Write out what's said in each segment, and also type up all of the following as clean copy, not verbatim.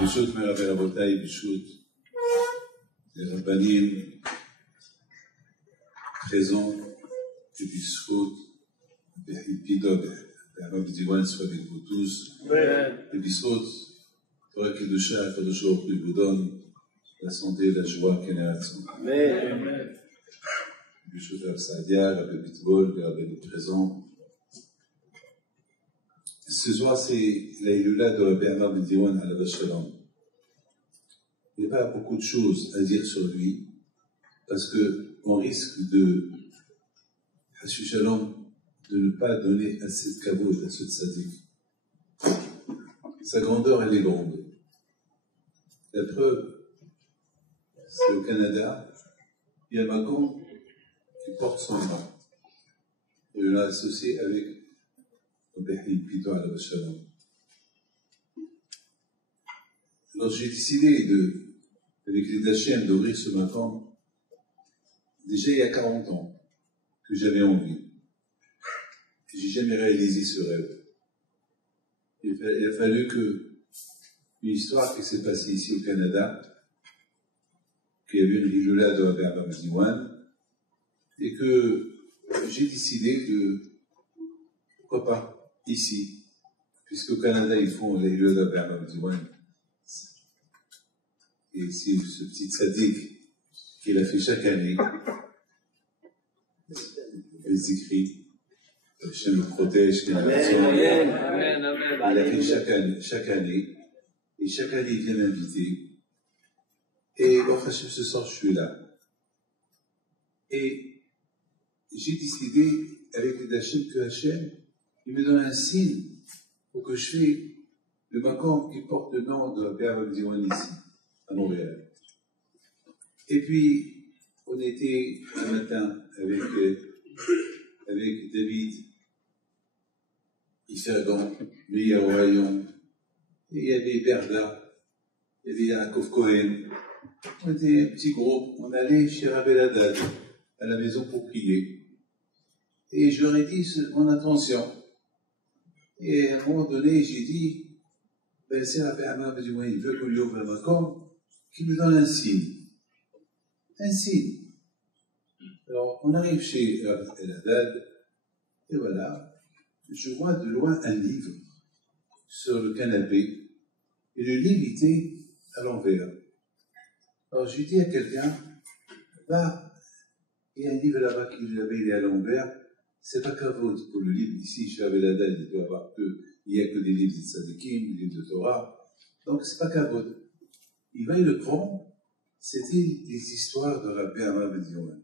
Bishut Merabe Rabotai, Bishut, les Rabbanim présents, et Bishut, Pido, Rabbi Diwan soit avec vous tous, et Bishut, Torah Kedusha, Kadosh Baruch Hu vous donne la santé, la joie, Keneratson. Amen. Bishut Rabbi Saadia, Rabbi Bitbol, les Rabbanim présents. Ce soir, c'est la Hilula de Rabbi Amar ben Diwan Alav Shalom. Il n'y a pas beaucoup de choses à dire sur lui, parce qu'on risque de, Hashu Shalom, de ne pas donner assez de kavod à ce tzaddik. Sa grandeur, elle est grande. La preuve, c'est au Canada, il y a un Macon qui porte son nom. Et on l'a associé avec alors j'ai décidé avec les Dachem d'ouvrir ce matin déjà il y a 40 ans que j'avais envie. J'ai jamais réalisé ce rêve. Il a fallu que une histoire qui s'est passée ici au Canada, qu'il y avait une Hilula de Rabbi Amar ben Diwan, et que j'ai décidé de pourquoi pas ici, puisqu'au Canada, ils font les lieux de Rabbi Amar ben Diwan. Et c'est ce petit tzaddik qu'il a fait chaque année. Les écrits, Hachem le protège, il a fait chaque année. Et chaque année, il vient m'inviter. Et bon, Hachem, ce soir, je suis là. Et j'ai décidé, avec les Hachem, que Hachem, il me donne un signe pour que je fasse le Macon qui porte le nom de Rabbi Amar ben Diwan ici, à Montréal. Et puis, on était un matin avec David, Issagan, Meir Rayon, et il y avait Berda, il y avait Yaakov Cohen. On était un petit groupe, on allait chez Rabbi Haddad, à la maison pour prier. Et je leur ai dit mon intention. Et à un moment donné, j'ai dit, ben, c'est Rabbi Amar ben Diwan, il veut qu'on lui ouvre un Macon, qu'il nous donne un signe. Un signe. Alors, on arrive chez Rabbi Haddad, et voilà, je vois de loin un livre sur le canapé, et le livre était à l'envers. Alors, j'ai dit à quelqu'un, va, il y a un livre là-bas qui il est à l'envers, c'est pas kavod pour le livre ici, chez Rabbi Haddad, il doit y avoir il n'y a que des livres de tzadikim, des livres de Torah, donc c'est pas kavod. Il va et le prend, c'était les histoires de Rabbi Amar ben Diwan.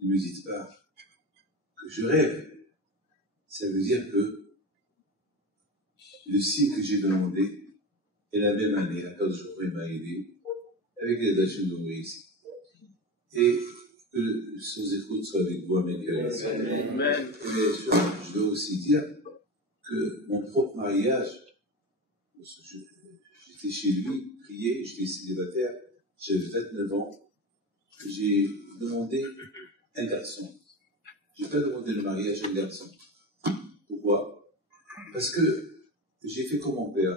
Ne me dites pas que je rêve. Ça veut dire que le signe que j'ai demandé est la même année, à Kadosh Baruch Hu m'a aidé, avec les Dachem d'ouvrir ici. Et que le sans-écoute soit avec vous, avec Amen. Je dois aussi dire que mon propre mariage, j'étais chez lui, prié, j'étais célibataire, j'avais 29 ans, j'ai demandé un garçon. Je n'ai pas demandé le mariage à un garçon. Pourquoi? Parce que j'ai fait comme mon père.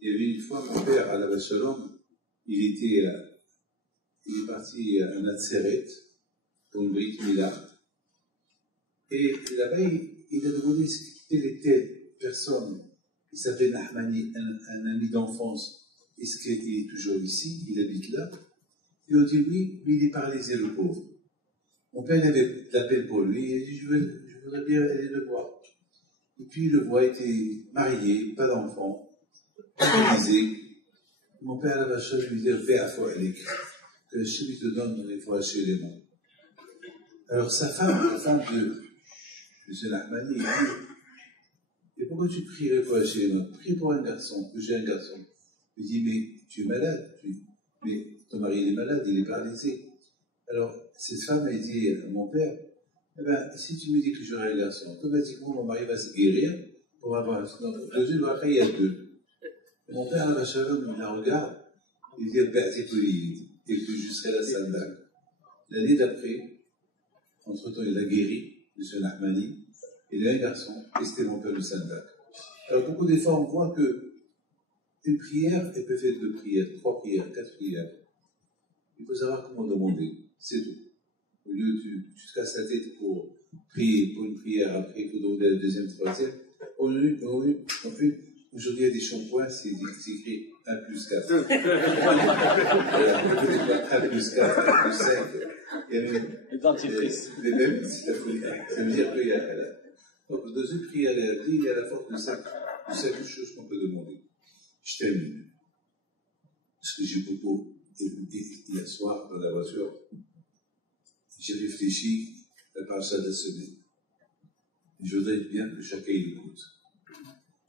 Il y avait une fois, mon père, à la Shalom, il est parti à Natseret pour une Brit Mila. Et là-bas, il a demandé quelle était personne. Il s'appelait Nahmani, un ami d'enfance. Est-ce qu'il est toujours ici? Il habite là? Et on dit oui, mais il est paralysé, le pauvre. Mon père avait de la peine pour lui, et il dit je voudrais bien aller le voir. Et puis le voir était marié, pas d'enfant, paralysé. Mon père à la vache lui dit fais à foi, que celui te donne, il faut hacher les mains. Alors sa femme, la femme de M. Nahmani, il dit et pourquoi tu prierais pour hacher les mains? Prie pour un garçon, que j'ai un garçon. Il dit mais tu es malade, mais ton mari est malade, il est paralysé. Alors, cette femme a dit à mon père, eh ben, si tu me dis que j'aurai un garçon, automatiquement mon mari va se guérir pour avoir un garçon. Après, il y a deux. Et mon père, la Shalom, il la regarde, il dit, ben, c'est polide, et que je serai la Sandak. L'année d'après, entre-temps, il a guéri, M. Nahmani, il a un garçon, et c'était mon père le Sandak. Alors, beaucoup d'efforts, on voit que Une prière, elle peut faire 2 prières, 3 prières, 4 prières. Il faut savoir comment demander, c'est tout. Au lieu de tu te casses la tête pour prier pour une prière, après il faut demander la deuxième, troisième. Aujourd'hui, il y a des shampoings, c'est écrit 1 plus 4. 1 plus 4, 1 plus 5. Il y a même des mêmes, c'est la folie. Ça veut dire qu'il y a. Donc, dans une prière, il y a la force de 5 choses qu'on peut demander. Je termine. Parce que j'ai beaucoup, hier soir, dans la voiture, j'ai réfléchi à la paracha de la semaine. Je voudrais bien que chacun écoute.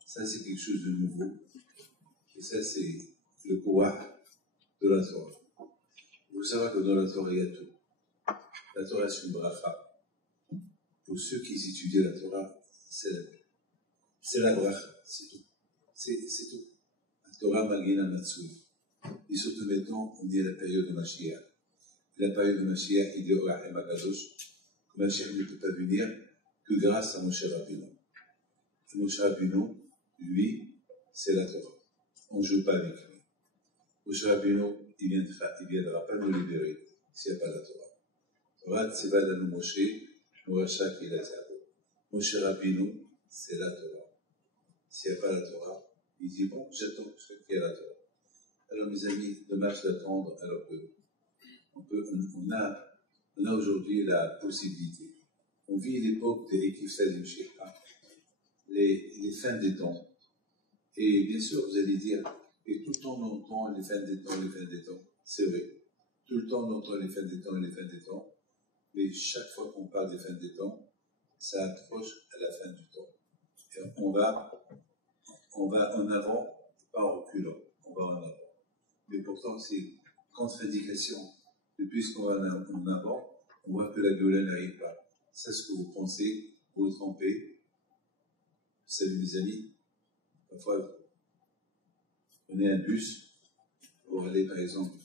Ça, c'est quelque chose de nouveau. Et ça, c'est le pouvoir de la Torah. Il faut savoir que dans la Torah, il y a tout. La Torah, c'est une bracha. Pour ceux qui étudient la Torah, c'est la bracha, c'est tout. C'est tout. La Torah, Magina Matsui. Et surtout maintenant, on est à la période de Mashiach. La période de Mashiach, il dit au Rahem Akadosh que Mashiach ne peut pas venir que grâce à Moshe Rabbeinu. Moshe Rabbeinu, lui, c'est la Torah. On ne joue pas avec lui. Moshe Rabbeinu, il ne viendra pas nous libérer s'il n'y a pas la Torah. Torah, c'est pas dans Moshe, Mouracha qui est la Zabo. Moshe Rabbeinu, c'est la Torah. S'il n'y a pas la Torah, il dit bon, j'attends qu'il y ait la Torah. Alors mes amis, dommage d'attendre alors que on a aujourd'hui la possibilité. On vit l'époque de l'équipe Salim Shekha, les fins des temps. Et bien sûr, vous allez dire, et tout le temps on entend les fins des temps, les fins des temps. C'est vrai. Tout le temps on entend les fins des temps et les fins des temps. Mais chaque fois qu'on parle des fins des temps, ça approche à la fin du temps. Et on va en avant, pas en reculant. On va en avant. Mais pourtant, c'est contre-indication. Depuis qu'on va en avant, on voit que la Géoula n'arrive pas. C'est ce que vous pensez, vous vous trompez. Salut mes amis. Parfois, vous prenez un bus pour aller, par exemple,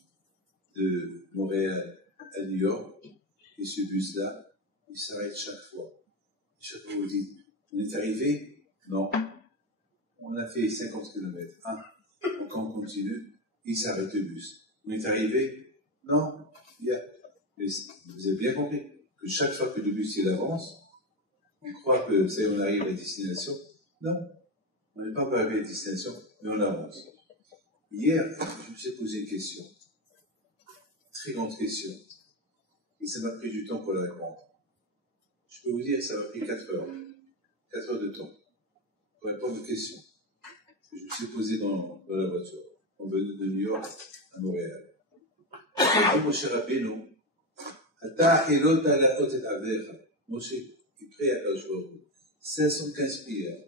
de Montréal à New York, et ce bus-là, il s'arrête chaque fois. Chaque fois, vous dites, on est arrivé? Non. On a fait 50 km. Donc on continue, il s'arrête le bus. On est arrivé? Non. Mais vous avez bien compris que chaque fois que le bus il avance, on croit que ça y est, on arrive à la destination. Non. On n'est pas arrivé à la destination, mais on avance. Hier, je me suis posé une question. Très grande question. Et ça m'a pris du temps pour la répondre. Je peux vous dire que ça m'a pris 4 heures. 4 heures de temps pour répondre aux questions que je me suis posées dans la voiture. On venait de New York à Montréal. Moshe Rabbeinu, Moshe, il prie à Akadosh Baruch Hu. 515 prières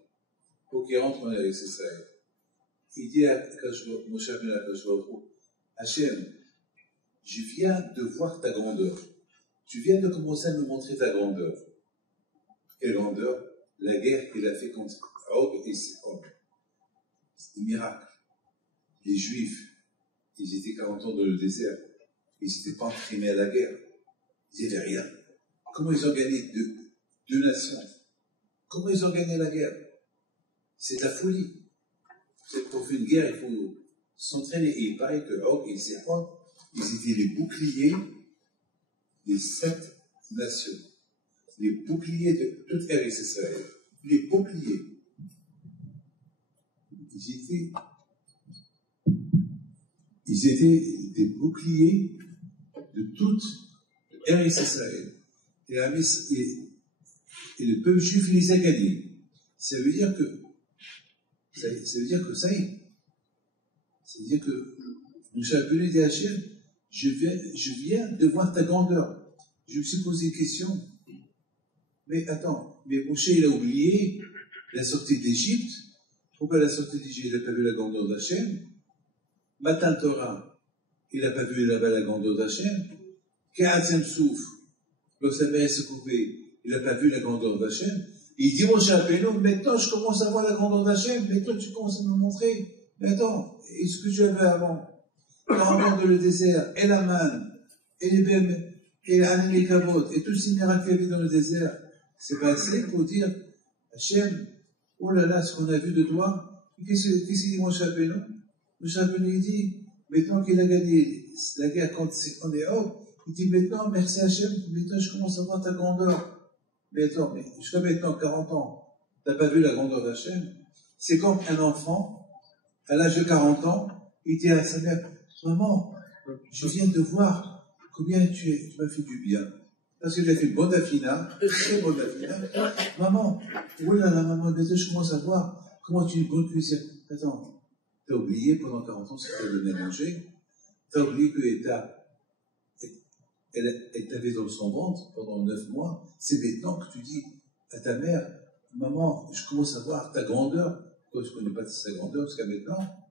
pour qu'il rentre en Eretz Israël. Il dit à Moshe Rabbeinu à Akadosh Baruch Hu, Hachem, je viens de voir ta grandeur. Tu viens de commencer à me montrer ta grandeur. Quelle grandeur? La guerre qu'il a fait contre Og et Sihon. C'est un miracle. Les Juifs, ils étaient 40 ans dans le désert. Ils n'étaient pas entraînés à la guerre. Ils n'étaient rien. Comment ils ont gagné deux nations? Comment ils ont gagné la guerre? C'est la folie. Pour faire une guerre, il faut s'entraîner. Et il paraît que Og et Sihon, ils étaient les boucliers des 7 nations. Les boucliers de toute Eretz Israël. Les boucliers. Ils étaient des boucliers de toute Eretz Israël. Et le peuple juif les a gagnés. Ça veut dire que ça y est. Ça veut dire que Moshe Rabbeinu dit à Hachem, je viens de voir ta grandeur. Je me suis posé une question. Mais attends, Moshe il a oublié la sortie d'Égypte. Pourquoi la sortie d'Égypte, il n'a pas vu la grandeur d'Hachem? Matan Torah, il n'a pas vu là-bas la grandeur d'Hachem. Ka'atzem Souf, lorsque la mer s'est coupée, il n'a pas vu la grandeur d'Hachem. Il dit Moshe Rabbeinu, maintenant je commence à voir la grandeur d'Hachem, maintenant tu commences à me montrer. Mais attends, et ce que tu avais avant? La grandeur de le désert, et la manne, et les bêmes, et les kavod, et tous ces miracles qu'il y avait dans le désert, c'est pas assez pour dire, Hachem, oh là là, ce qu'on a vu de toi, qu'est-ce qu'il dit Moshe Rabbeinu? Moshe Rabbeinu, il dit, maintenant qu'il a gagné la guerre contre Sihon, il dit, maintenant, merci Hachem, maintenant je commence à voir ta grandeur. Mais attends, mais jusqu'à maintenant, 40 ans, t'as pas vu la grandeur d'Hachem? C'est comme un enfant, à l'âge de 40 ans, il dit à sa mère, maman, je viens de voir combien tu m'as fait du bien. Parce que j'ai fait bonne affina, très bonne affina. Maman, oh là là, maman, maintenant je commence à voir comment tu es une bonne cuisine. Attends, t'as oublié pendant 40 ans ce que t'as donné à manger? T'as oublié elle t'avait dans son ventre pendant 9 mois. C'est maintenant que tu dis à ta mère, maman, je commence à voir ta grandeur. Toi, je ne connais pas sa grandeur jusqu'à maintenant.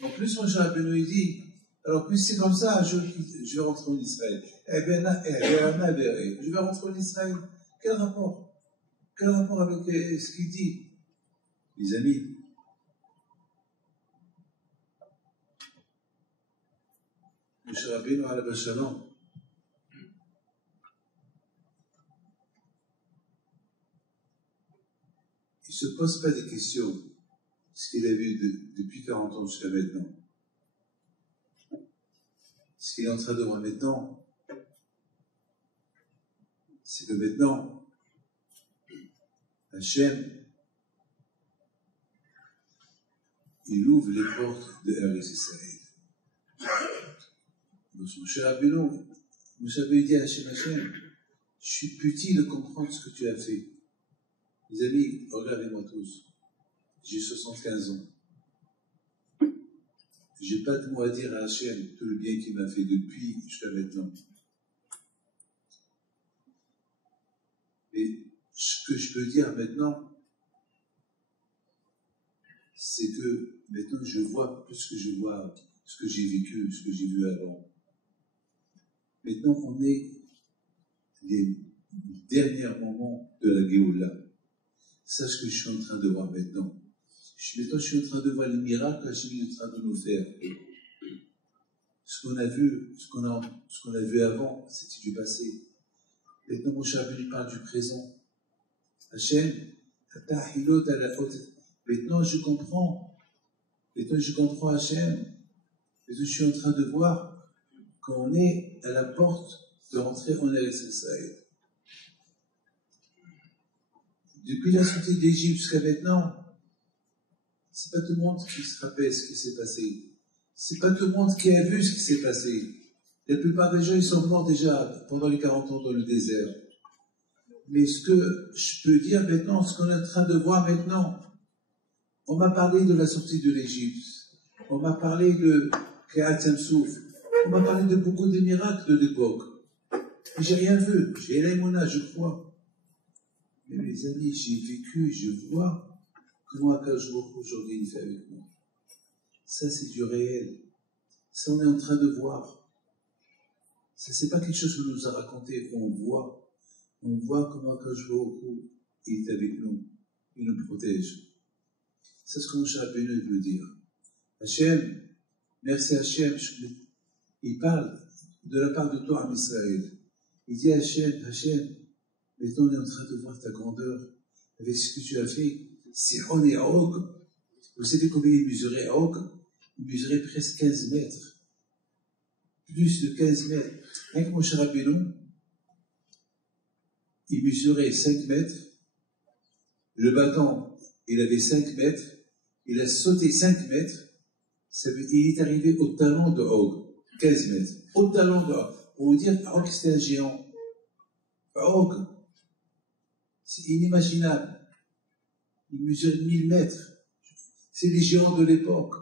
En plus, Moshe Rabbeinu, il dit, alors plus c'est comme ça, je vais rentrer en Israël. Je vais rentrer en Israël. Quel rapport? Quel rapport avec ce qu'il dit? Les amis, Moshe Rabbeinu alav shalom, il ne se pose pas des questions, ce qu'il a vu depuis 40 ans jusqu'à maintenant. Ce qu'il est en train de voir maintenant, c'est que maintenant, Hachem, il ouvre les portes de Eretz Israël. Moshe Rabbeinu dit à Hachem, je suis petit de comprendre ce que tu as fait. Les amis, regardez-moi tous, j'ai 75 ans. Je n'ai pas de mot à dire à Hachem tout le bien qu'il m'a fait depuis jusqu'à maintenant. Et ce que je peux dire maintenant, c'est que maintenant je vois plus que je vois, ce que j'ai vécu, ce que j'ai vu avant. Maintenant, on est les derniers moments de la Géoula. C'est ce que je suis en train de voir maintenant. Maintenant, je suis en train de voir les miracles que Hachem est en train de nous faire. Ce qu'on a vu, ce qu'on a vu avant, c'était du passé. Maintenant, mon cher Abel, il parle du présent. Hachem, maintenant, je comprends. Maintenant, je comprends Hachem. Maintenant, je suis en train de voir qu'on est à la porte de rentrer en Eretz Israël. Depuis la sortie d'Égypte jusqu'à maintenant, c'est pas tout le monde qui se rappelle ce qui s'est passé. C'est pas tout le monde qui a vu ce qui s'est passé. La plupart des gens, ils sont morts déjà pendant les 40 ans dans le désert. Mais ce que je peux dire maintenant, ce qu'on est en train de voir maintenant, on m'a parlé de la sortie de l'Égypte. On m'a parlé de Kriyat Yam-Souf. On m'a parlé de beaucoup de miracles de l'époque. Mais j'ai rien vu. J'ai l'émouna, je crois. Mais mes amis, j'ai vécu, je vois comment Akadosh Baruch Hu aujourd'hui il fait avec moi. Ça, c'est du réel. Ça, on est en train de voir. Ça, c'est pas quelque chose qu'on nous a raconté. On voit comment Akadosh Baruch Hu est avec nous. Il nous protège. C'est ce que Moshe Rabbeinu veut dire. Hachem, merci Hachem. Il parle de la part de toi, Am Israël. Il dit Hachem, maintenant on est en train de voir ta grandeur avec ce que tu as fait. Sihon et Og, vous savez combien il mesurait Og? Il mesurait presque 15 mètres. Plus de 15 mètres. Avec Moshe Rabbeinu, il mesurait 5 mètres. Le bâton, il avait 5 mètres. Il a sauté 5 mètres. Il est arrivé au talon de Og. 15 mètres. Au talon de Og. Pour vous dire, Og c'était un géant. Og, c'est inimaginable. Il mesure 1000 mètres. C'est les géants de l'époque.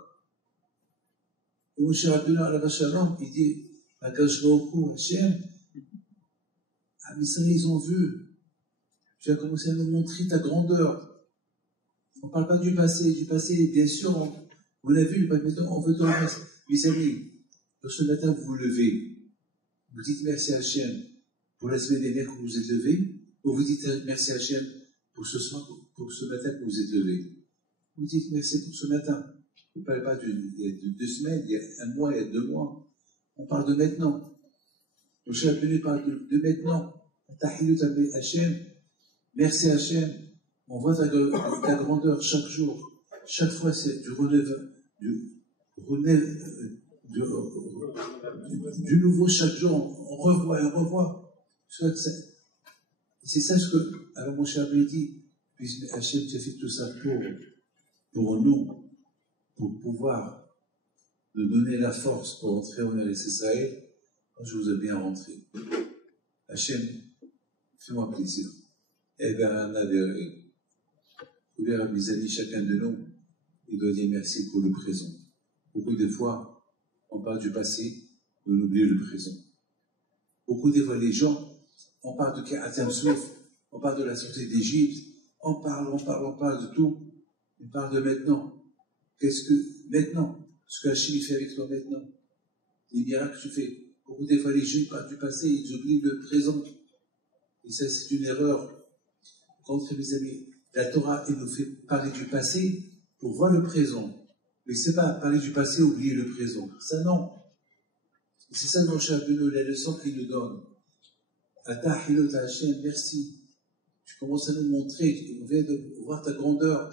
Et Moshe Rabbeinu alav shalom, il dit à Akadosh Baruch Hu, Hachem, Am Israël, ils ont vu. Tu as commencé à nous montrer ta grandeur. On ne parle pas du passé. Du passé, bien sûr, on l'a vu, maintenant, on veut te remercier. Mes amis, ce matin, vous vous levez. Vous dites merci à Hachem pour la semaine dernière que vous vous êtes levé, ou vous dites merci à Hachem pour ce soir, pour ce matin que vous vous êtes levé. Vous dites merci pour ce matin. On ne parle pas il y a 2 semaines, il y a 1 mois, il y a 2 mois. On parle de maintenant. Le Moshe Rabbeinu parle de maintenant. Hachem. Merci Hachem. On voit ta grandeur chaque jour. Chaque fois, c'est du relève, du nouveau chaque jour, on revoit. C'est ça ce que, alors mon cher avait dit, puisque Hachem, tu as fait tout ça pour nous, pour pouvoir nous donner la force pour entrer en Eretz Israël. Je vous ai bien rentré. Hachem, fais-moi plaisir. Eh bien, mes amis, chacun de nous, il doit dire merci pour le présent. Beaucoup de fois, on parle du passé, on oublie le présent. Beaucoup de fois, les gens, on parle de Ka'atam Souf, on parle de la sortie d'Égypte, on parle de tout. On parle de maintenant. Qu'est-ce que, maintenant, ce que Hachem fait avec toi maintenant, les miracles que tu fais. Beaucoup de fois, les gens parlent du passé, ils oublient le présent. Et ça, c'est une erreur. Contre mes amis, la Torah, elle nous fait parler du passé pour voir le présent. Mais c'est pas parler du passé, oublier le présent. Ça, non. Et c'est ça, mon cher Beno, la leçon qu'il nous donne. Ata Hilot Hachem, merci. Tu commences à nous montrer, on vient de voir ta grandeur.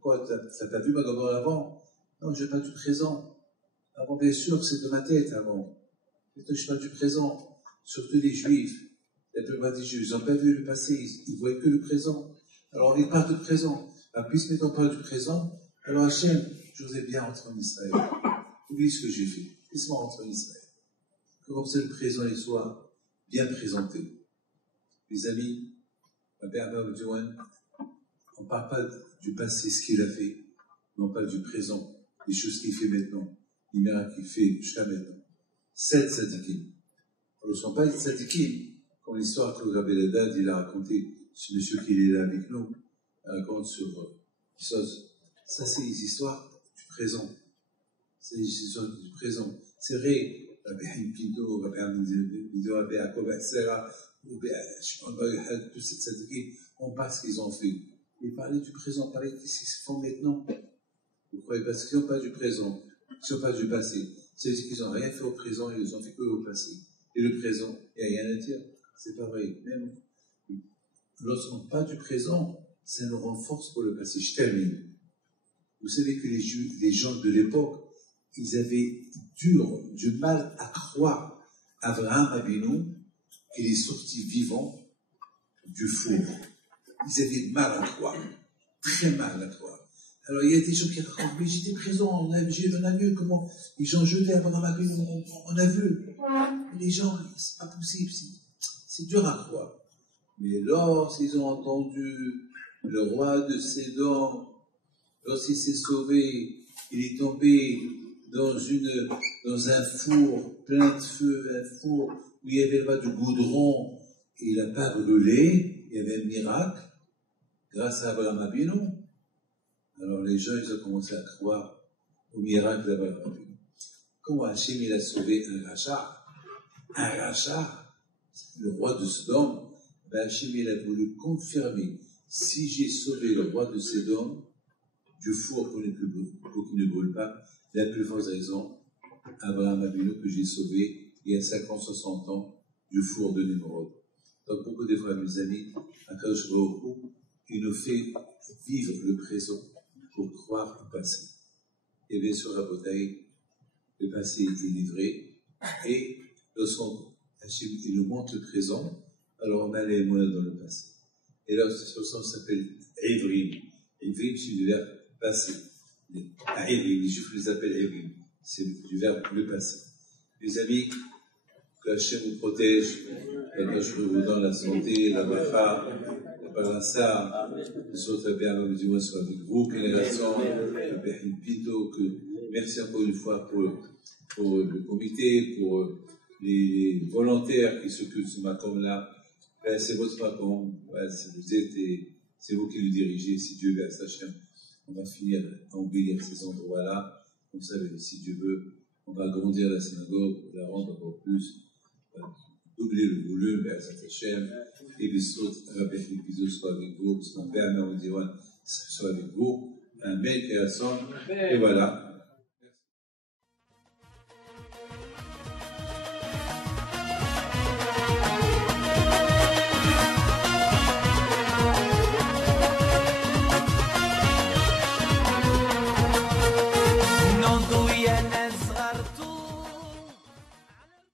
Quoi, t'as vu ma grandeur avant? Non, je parle du présent. Avant, bien sûr, c'est de ma tête avant. Maintenant, je parle du présent. Surtout les Juifs. La plupart des Juifs, ils n'ont pas vu le passé, ils ne voient que le présent. Alors, ils parlent du présent. Puisque maintenant on parle du présent, alors Hachem, je vous ai bien rentré en Israël. Oublie ce que j'ai fait. Laisse-moi rentrer en Israël. Comme ça, le présent il soit bien présenté. Les amis, on ne parle pas du passé, ce qu'il a fait, mais on parle du présent, des choses qu'il fait maintenant, les miracles qu'il fait jusqu'à maintenant. 7 tzadikim. Alors, ce ne sont pas les tzadikim, comme l'histoire que Rabbi Eldad, il a raconté, ce monsieur qui est là avec nous, il raconte sur Kisos. Ça, c'est les histoires du présent. C'est les histoires du présent. C'est vrai, Rabbi Haïm Pinto, Rabbi Amido, Rabbi Yaakov Atzera, tous ces tzadikim, on parle ce qu'ils ont fait. Mais parler du présent, parler de ce qu'ils font maintenant. Vous croyez parce qu'ils n'ont pas du présent, ils n'ont pas du passé. C'est-à-dire qu'ils n'ont rien fait au présent, ils n'ont fait que au passé. Et le présent, il n'y a rien à dire. C'est pas vrai. Même lorsqu'on parle du présent, ça nous renforce pour le passé. Je termine. Vous savez que les gens de l'époque, ils avaient du mal à croire Abraham Avinu qu'il est sorti vivant du four. Ils avaient mal à croire, très mal à croire. Alors il y a des gens qui racontent, mais j'étais présent, on a vu comment les gens jetaient Abraham Avinu, on a vu. Les gens, c'est pas possible, c'est dur à croire. Mais lorsqu'ils ont entendu le roi de Sédon, lorsqu'il s'est sauvé, il est tombé dans un four plein de feu, un four où il y avait pas du goudron, et il n'a pas brûlé, il y avait un miracle, grâce à Abraham Avinu. Alors les gens, ils ont commencé à croire au miracle d'Abraham Avinu. Comment Hachem, il a sauvé un rachat, le roi de Sodome, Hachem, il a voulu confirmer, si j'ai sauvé le roi de Sodome, du four pour qu'il ne brûle pas, la plus forte raison, Abraham Avinu que j'ai sauvé il y a 50, 60 ans du four de Nimrod. Donc beaucoup de fois, mes amis, Akadosh Baruch Hu, il nous fait vivre le présent pour croire au passé. Et bien sûr, la bataille, le passé est livré, et lorsqu'on il nous montre le présent, alors on a les moyens dans le passé. Et là, cette chanson s'appelle Evrim. Evrim, c'est du verbe passé. Les Juifs les appellent Evrim. C'est du verbe le passé. Les amis, que Hachem vous protège, que je vous donne la santé, la bracha, la parnassa, que soit bien du moins soit avec vous, que les raisons, que merci encore une fois pour le comité, pour les volontaires qui s'occupent de ce macom-là. Ben, c'est votre macom, c'est vous qui le dirigez, si Dieu veut, Hachem. On va finir à embellir ces endroits-là. Comme ça, si Dieu veut, on va agrandir la synagogue, la rendre encore plus, doubler le volume, Hachem, et les autres, Rabbi Pizo soit avec vous, parce qu'on permet au Diwan, soit avec vous, un mec et un son, et voilà.